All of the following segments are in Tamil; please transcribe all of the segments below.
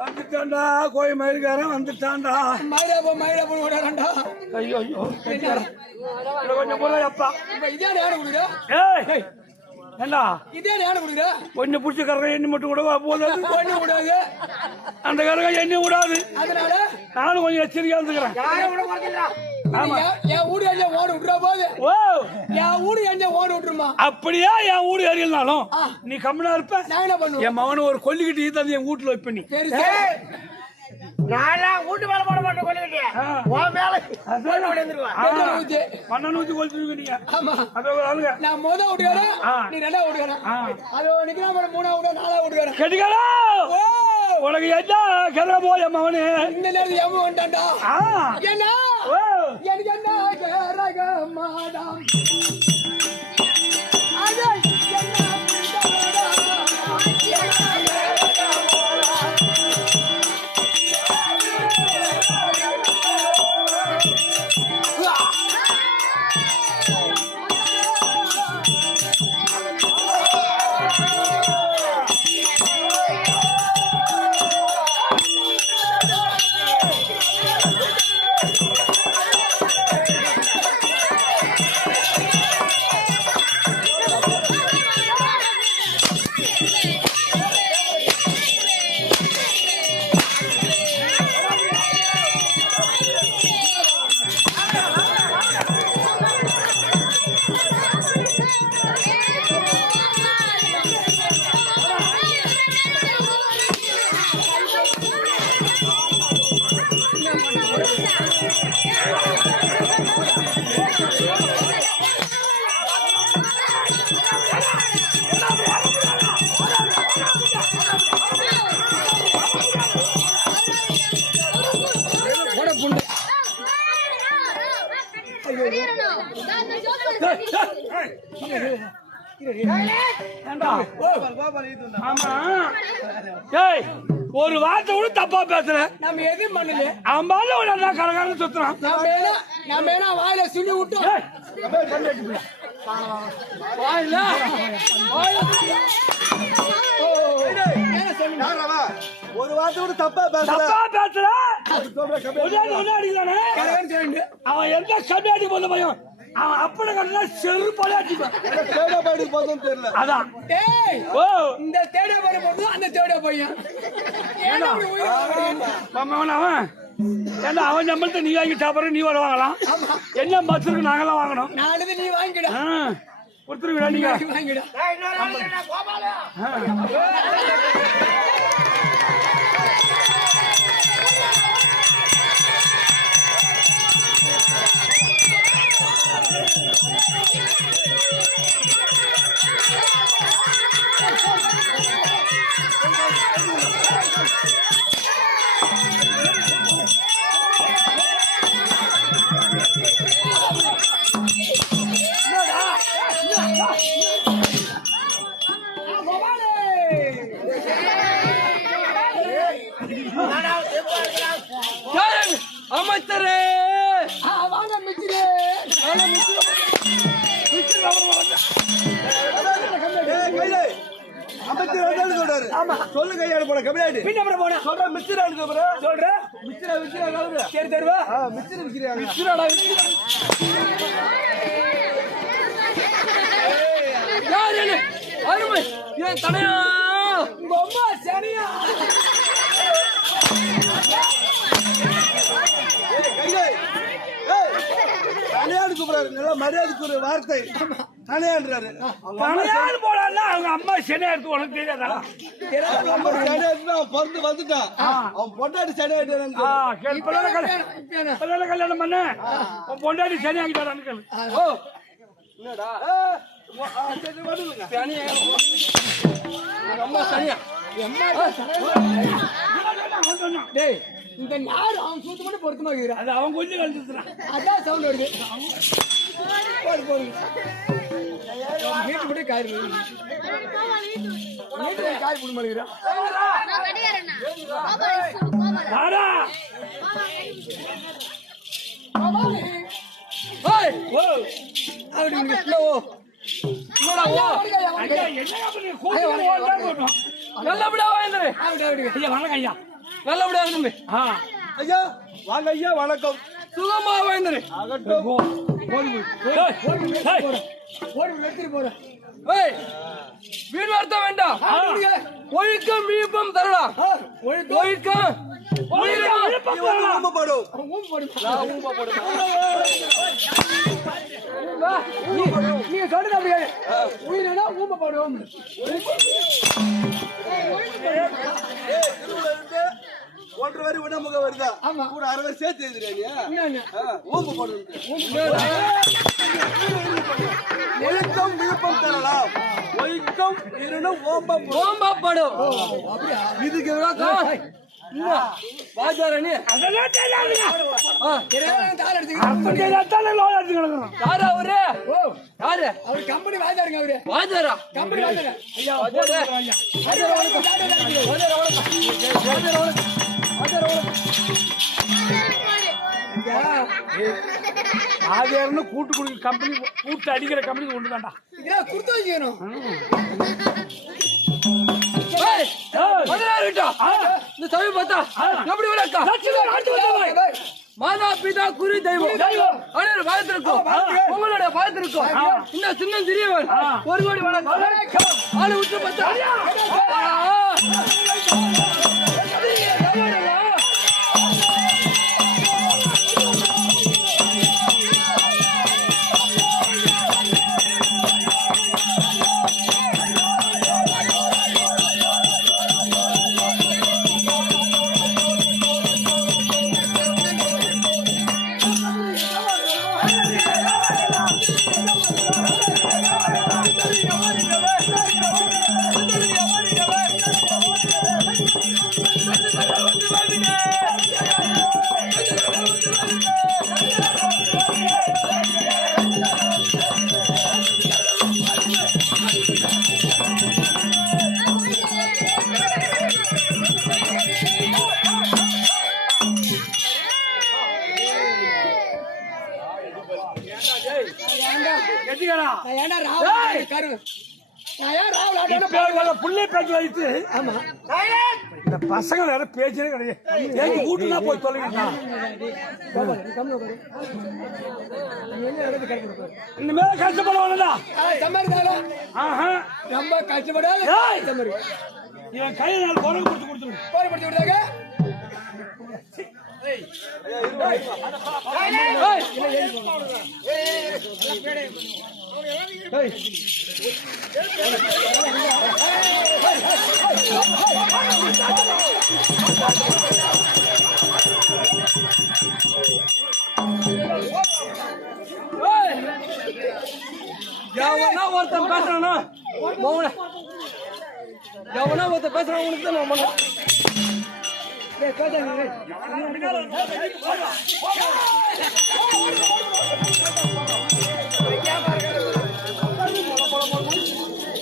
வந்துட்டான்டா கோயில் மயில்காரன் வந்துட்டான்டா. மயிலாப்பா ஐயோ ஐயோ கொஞ்சம் போல அப்பா இதே நேரம் கொடுங்க. ஏய் ஏண்டா இதே நேரம் கொடுங்க. கொஞ்சம் பிடிச்ச கரகம் எண்ணி மட்டும் கூட போதும். கொஞ்சம் கூடாது அந்த கரகம் எண்ணி கூடாது. அதனால நானும் கொஞ்சம் எச்சரிக்கையா இருந்துக்கிறேன். என் வீடு எங்க ஓடு விட்டுறா போது. ஓ என் வீடு எங்க ஓடு விட்டுருமா? அப்படியா என் வீடு எறியல்னாலும் நீ கம்முனா இருப்ப. நான் என்ன பண்ணுவேன்? என் மகனை ஒரு கொல்லிக்கிட்டு ஈத்தாந்து என் வீட்டுல வைப்ப. நீ சரி நான் வீட்டு மேல போட மாட்டேன். கொல்லிக்கிட்டு மண்ணன் ஊத்தி கொளுத்துருவீங்க. ஆமா நான் முத விட்டுக்கிறேன், நீ ரெண்டா விட்டுக்கிறேன். அது நிக்கிறா மூணா விட நாளா விட்டுக்கிறேன். கெட்டிக்காரா உனக்கு என்ன கிளம்ப போய் மகனு இந்த நேரத்தில் எம்ம வந்துட்டான்டா. என்ன எனக்கு என்ன கேரக மாடம் ஒரு வார்த்தை கூட தப்பா பேசுற. நம்ம எதுவும் பண்ணல. அவன் கரகாரம் சுத்துறான். நம்ம என்ன வாயில சுண்ணி விட்டோம். ஒரு வார்த்தை கூட தப்பா பேசுற. அவன் எந்த கண்ணாடி போல பயம் அவன் அப்படி கட்டினா செருப்பாலே அடிப்பான். தேடாபாடி போதும் தெரியல. அதான் ஓ இந்த தேடாபாடி போதும் அந்த தேடா பையன் அவன் ஏன்னா அவன் நம்மள்ட்ட நீ வாங்கி சாப்பிட்ற நீ வர வாங்கலாம். என்ன பஸ்ஸுக்கு நாங்கெல்லாம் வாங்கணும். நாளைக்கு நீ வாங்கிட கொடுத்துருவீடா நீங்க வாங்கிட. அமைச்சரே வாங்க மிச்சிரே அமைச்சர் சொல்றாரு. ஆமா சொல்லு கையாடு போட கம்மியாடு பின்ன போனா சொல்ற மிச்சர் அனுப்புற சொல்ற மிச்சர் சரி தருவா மிச்சர் விக்கிறாங்க மிச்சிராடா யாரு அருமை ஏன் தனையா உங்க அம்மா சனியா தனியாடு கூப்பிடாரு நல்ல மரியாதைக்கு ஒரு வார்த்தை தனியாடுறாரு தனியாடு போடல அவங்க அம்மா சனியா இருக்கு உனக்கு தெரியாதா நம்ம சனியாடு அவன் பிறந்து வந்துட்டான் அவன் பொண்டாடி சனியாடு கல்யாணம் பண்ண உன் பொண்டாடி சனி ஆகிட்டாரான்னு கேளு அம்மா சனியா டேய் இந்த நாடு அவன் சூத்து மட்டும் பொருத்தமா இருக்கிறான் அது அவன் கொஞ்சம் கழிச்சுறான் அதான் சவுண்ட் வருது போடு போடு வீட்டு மட்டும் காய் வீட்டு காய் போட மாட்டேங்கிறான் நல்லபடியா வாழ்ந்துரு ஐயா வணக்கம் ஐயா நல்லபடியா தம்பி ஐயா வாங்க ஐயா வணக்கம் சுகமா வாழ்ந்துரு ஆகட்டும் எடுத்துட்டு போறேன் வீடு வருத்த வேண்டாம் ஒழுக்கம் விழுப்பம் தரலாம் ஒழுக்கம் ஊம்பப்படும் நீங்க சொல்றது அப்படியே உயிரினா ஊம்பப்படும் ஒன்றரை வரி உடம்புக வருதா ஆமா கூட 6 வரி சேர்த்து எழுதுறியா ஊம்பப்படும் ஒழுக்கம் விழுப்பம் தரலாம் ஒழுக்கம் இருணும் ஓம்பப்படும் இதுக்கு பாஜாரணி அதெல்லாம் தெரியாதுங்க யாரு அவரு யாரு அவரு கம்பெனி வாஜாருங்க அவரு வாஜாரா கம்பெனி வாஜாரா ஐயா ஆதியாருன்னு கூட்டு குடி கம்பெனி கூட்டு அடிக்கிற கம்பெனி கொண்டு தாண்டா கொடுத்து வைக்கணும் இந்த தமிழ் பார்த்தா எப்படி விளக்கா மாதா பிதா குரு தெய்வம் அனைவரும் வாழ்த்திருக்கோம் உங்களுடைய வாழ்த்திருக்கோம் இந்த சின்னம் தெரியவன் 1 கோடி வணக்கம் ஆளு விட்டு பார்த்தா இந்த பசங்க வேற பேச்சே கிடையாது கூட்டுனா போய் தொலைங்க இனிமே கஷ்டப்பட வேணா ரொம்ப கஷ்டப்படாது இவன் கையில நாள் போன கொடுத்து எவனா ஒருத்தன் பேசுறானா எவனா ஒருத்தன் பேசுறான் உனக்கு தான்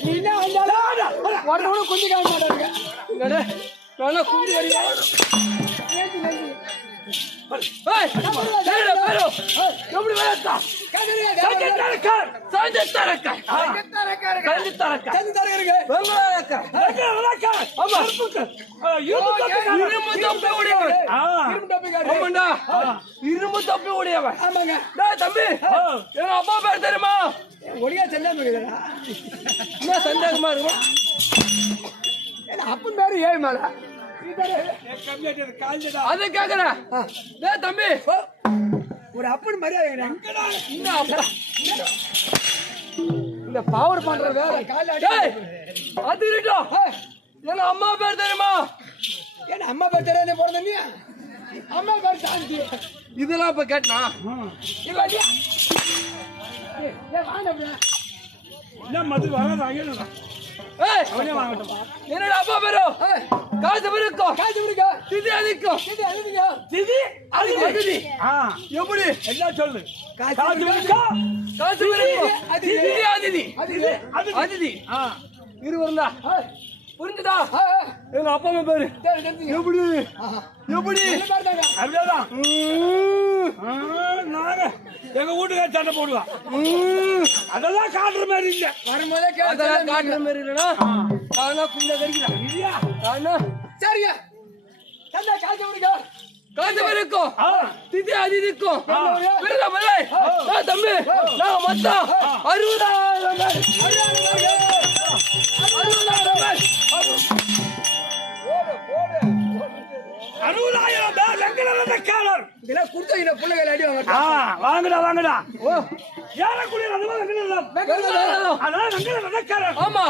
நீ என்ன வந்தாலும் கொஞ்சம் காண மாட்டாங்க நல்லா குஞ்சு கறியா ஏய் சரிடா பாரு எப்படி வரதா சஞ்சத்தரக்கர் சஞ்சத்தரக்கர் சஞ்சத்தரக்கர் வெங்கலரக்கர் ஆமா இரும்பு தொப்பி உடையவன் ஆமாண்டா இரும்பு தொப்பி உடையவன் ஆமாங்க டேய் தம்பி எங்க அப்பா பேர் தெரியுமா ஒடியா செல்லாம இருக்குடா என்ன சந்தேகமா இருக்குமா அப்பன் பேரு ஏய் மேல அத கேக்குறேன் டேய் தம்பி ஒரு அப்பன் மரியாதை இந்த அப்பா இந்த பவர் பண்ற வேற டேய் அது இருக்கட்டும் எங்க அம்மா பேர் தெரியுமா என்ன அம்மா பேர் தெரியாத போறத நீ அம்மா பேர் சாந்தி இதெல்லாம் இப்ப கேட்டனா இல்ல என்ன மது வராத அங்கேடா ஏய் அவனே வாங்கட்டும் என்னடா அப்பா பேரு காசு இருக்கோ திதி அதிக்கோ திதி அதிதி எப்படி எல்லாம் சொல்லு காசு இருக்கோ திதி அதிதி அதிதி இருவருந்தா புரிஞ்சுதா எங்க அப்பா அம்மா பேரு எப்படி எப்படி அப்படியேதான் நாங்க எங்க வீட்டுக்கார சண்டை போடுவான் அதெல்லாம் காட்டுற மாதிரி இல்ல வரும்போதே அதெல்லாம் காட்டுற மாதிரி இல்லைன்னா நானா குஞ்ச கறிக்கிறேன் இல்லையா நானா சரியா சண்டை காசு முடிக்கோ காசு இருக்கும் திதி அதிதிக்கும் தம்பி நான் மொத்தம் 60,000 பேர் வெங்கலரக்காரர் இதெல்லாம் கொடுத்தா இந்த பிள்ளைகள் அடி வாங்கடா வாங்கடா ஓ ஏறக்குடிய அதான் வெங்கலரக்காரர் ஆமா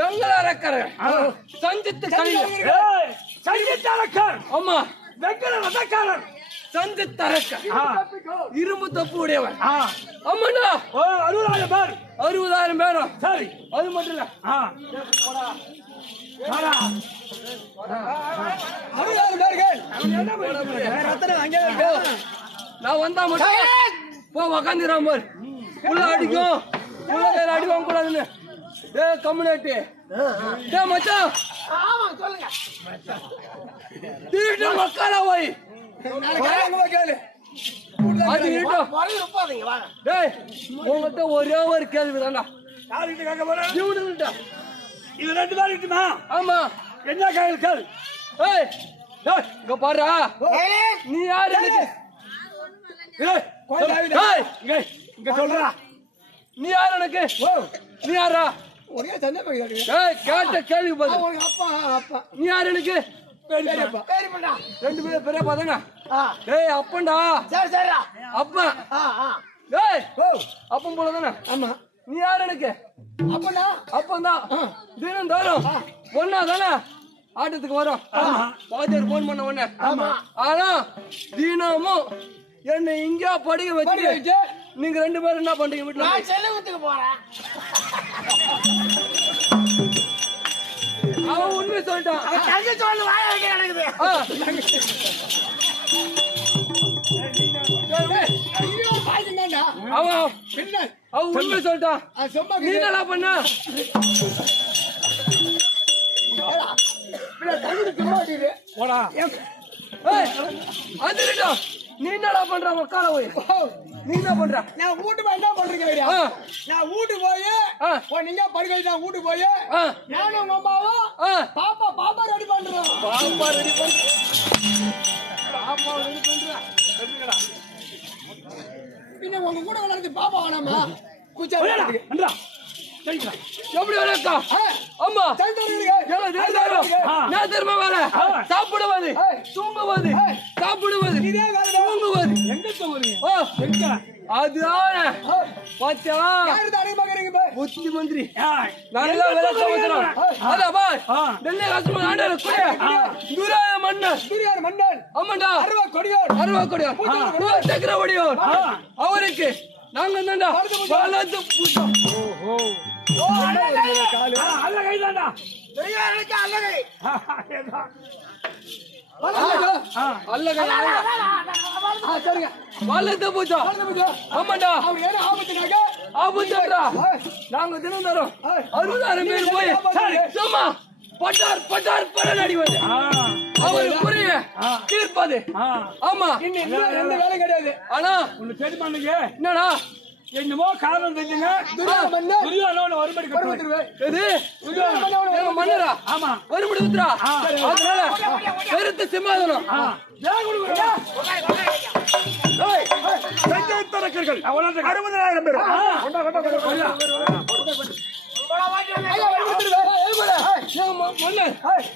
வெங்கலரக்காரர் சஞ்சித் சஞ்சித்தரக்கர் ஆமா வெங்கலரக்காரர் சஞ்சித்தரக்கர் இரும்பு தப்பு உடையவன் ஆமாண்டா 60,000 பேர் 60,000 பேரும் சரி அது மட்டும் இல்ல நான் வந்தா மட்டும் போ உக்காந்துறான் பாரு உள்ள அடிக்கும் உள்ள கையில அடி வாங்க கூடாதுன்னு டே கம்யூனிட்டி டே மச்சான் திருட்டு மக்கால போய் அது டேய் உங்ககிட்ட ஒரே ஒரு கேள்வி தான்டா யார்கிட்ட கேட்க போறேன் இவனுங்கிட்ட இது 2 பேர் இருக்குமா ஆமா என்ன கையில் கேள் ஏய் டேய் இங்க பாரு நீ யாரு எனக்கு இங்க சொல்றா நீ யாரு எனக்கு நீ யாரா ஒரே சண்டை ஏய் கேட்ட கேள்வி பாரு அப்பா அப்பா நீ யாரு எனக்கு பெரியப்பா 2 பேர் பெரியப்பா தானே டேய் அப்பன்டா சரி சரிடா அப்பா டேய் அப்பன் போல தானே ஆமா நீ யாரு எனக்கு அப்பனா அப்பன்தான் தினம் தோறும் ஒன்னா தானே ஆட்டத்துக்கு வரும் பாத்தியார் போன் பண்ண உடனே ஆனா தினமும் என்னை இங்க படிக்க வச்சு நீங்க 2 பேரும் என்ன பண்றீங்க வீட்டுல செலவுத்துக்கு போறேன் அவன் உண்மை சொல்லிட்டான் அவன் உண்மை சொல்லிட்டான் நீ என்ன பண்ண போடா அது நீ என்னடா பண்ற மக்கால போய் நீ என்ன பண்ற நான் வீட்டு போய் என்ன பண்றீங்க நான் வீட்டு போய் நீங்க படுக்க நான் வீட்டு போய் நானும் உங்க அம்மாவும் பாப்பா ரெடி பண்றோம் பாப்பா ரெடி பண்ற பின்ன உங்க கூட விளையாடுறது பாப்பா வேணாமா குச்சா எப்படி வரக்கா அம்மா நான் திரும்ப வர சாப்பிடுவது தூங்குவது சாப்பிடுவது தூங்குவது எங்க தூங்குறீங்க அதுதான பாத்தியா புத்தி மந்திரி நல்லா விளக்கம் டெல்லி ஹாஸ்பிட்டல் ஆண்டர் துராய மன்னன் ஆமாண்டா அருவா கொடியோர் சக்கரவடியோர் அவருக்கு நாங்க தான்டா வலது பூஜம் அல்ல கைதாண்டா வலது பூஜம் ஆமாண்டா ஆபத்துடா நாங்க தினம் தரோம் 60,000 பேர் போய் சும்மா பட்டார் பட்டார் படம் அடிவது அவரு புரிய தீர்ப்பது ஆமா இன்னும் எந்த வேலையும் கிடையாது. ஆனா உன்னை தெரியுமா நீங்க என்னடா என்னமோ காரணம் தெரிஞ்சுங்க துரியோதனன் வரும்படி கட்டுவேன். எது எங்க மன்னரா ஆமா வரும்படி உத்தரா அதனால பெருத்த சிம்மாதனம் சஞ்சயத்தரக்கர்கள் 60,000 பேர் மன்னர்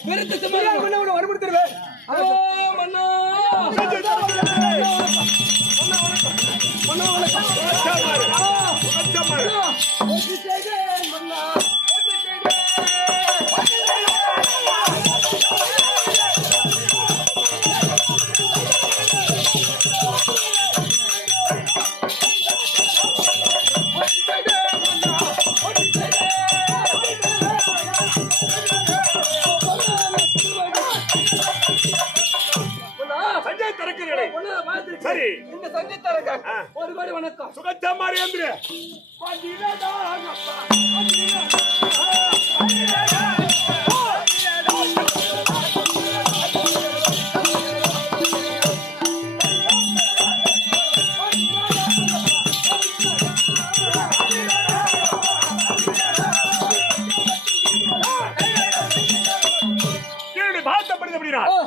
பெருத்த சிம்மாதனம் வருபடுத்திடுவேன். மன்னா சரி இந்த சங்கீதரங்க ஒரு கோடி வணக்கம் சுகச்சமாரி என்று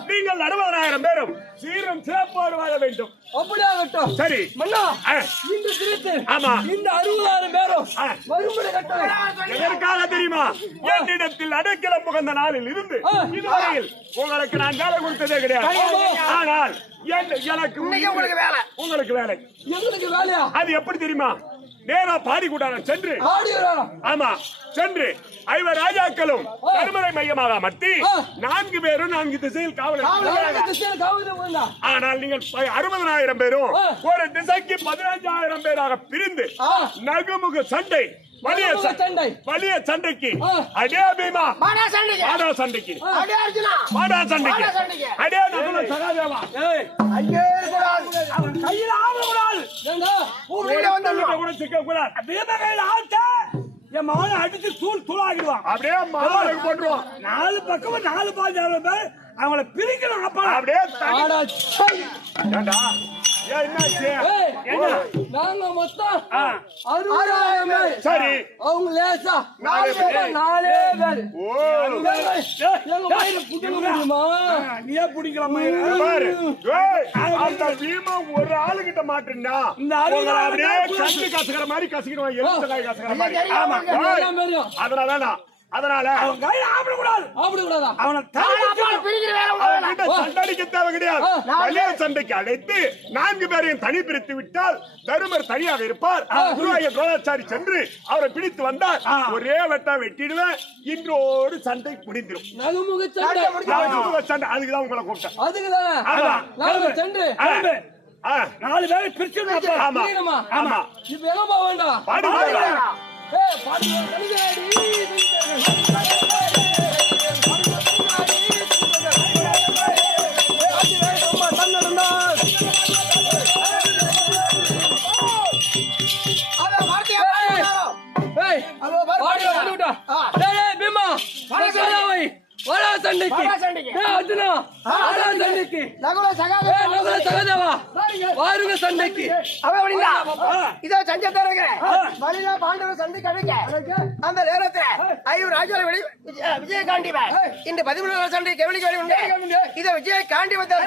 நீங்கள் 60,000 பேரும் சீரும் சிறப்போடு வாழ வேண்டும். அப்படியாகட்டும். சரி மன்னா இந்த திருத்து ஆமா இந்த 60,000 பேரும் மறுபடி கட்டளை எதற்காக தெரியுமா? என்னிடத்தில் அடைக்கலம் புகுந்த நாளில் இருந்து இதுவரையில் உங்களுக்கு நான் வேலை கொடுத்ததே கிடையாது. ஆனால் எனக்கு உங்களுக்கு வேலை எங்களுக்கு வேலையா? அது எப்படி தெரியுமா? நேரா பாடிக்கூடாரம் சென்று ஆமா சென்று 5 ராஜாக்களும் கருமறை மையமாக அமர்த்தி 4 பேரும் 4 திசையில் காவல். ஆனால் நீங்கள் 60,000 பேரும் ஒரு திசைக்கு 15,000 பேராக பிரிந்து நகுமுக சண்டை வலிய சண்டைக்கு அடே பீமா மாடா சண்டைக்கு மாடா சண்டைக்கு அடே நகுல சகாதேவா அவன் கையில் ஆவக்கூடாது கூட சிக்க கூடாது. பீமா கையில் ஆட்ட என் மகனை அடிச்சு தூளாகிடுவான். அப்படியே மகனை போட்டுருவான். 4 பக்கமும் 4 15 பேர் அவங்கள பிரிக்கணும். அப்பா அப்படியே நாங்க மொத்தம் 60,000 பேர். சரி அவங்க லேசா 4 பேர் நீயே பிடிக்கலாமா? அந்த பீமா ஒரு ஆளுகிட்ட மாட்டுண்டா இந்த அப்படியே கண்டு கசக்கிற மாதிரி கசக்கிடுவான். எழுத்துக்காய் கசக்கிற மாதிரி. அதனால அவனை சண்டடிக்க தேவை கிடையாது. வலிய சண்டைக்கு அழைத்து 4 பேரையும் தனி பிரித்து விட்டால் தருமர் தனியாக இருப்பார். குருவாயூர் கோலாச்சாரி சென்று அவரை பிடித்து வந்தார். ஒரே வெட்டா வெட்டிடுவேன். இன்றோடு சண்டை முடிந்துடும். நகுமுக சண்டை அதுக்குதான் உங்களை கூப்பிட்டேன். அதுக்குதான் சென்று 4 பேரை பிரிச்சு. ஆமா ஆமா இப்ப எங்க போக வேண்டாம். சண்டைக்கு இதோ சஞ்சத்தை பாண்டவர் சண்டை கிடைக்க அந்த நேரத்தில் 5 ராஜாவை விஜயகாண்டி இந்த 13 சண்டை கவனிக்க இதை விஜயகாண்டி வந்தார்.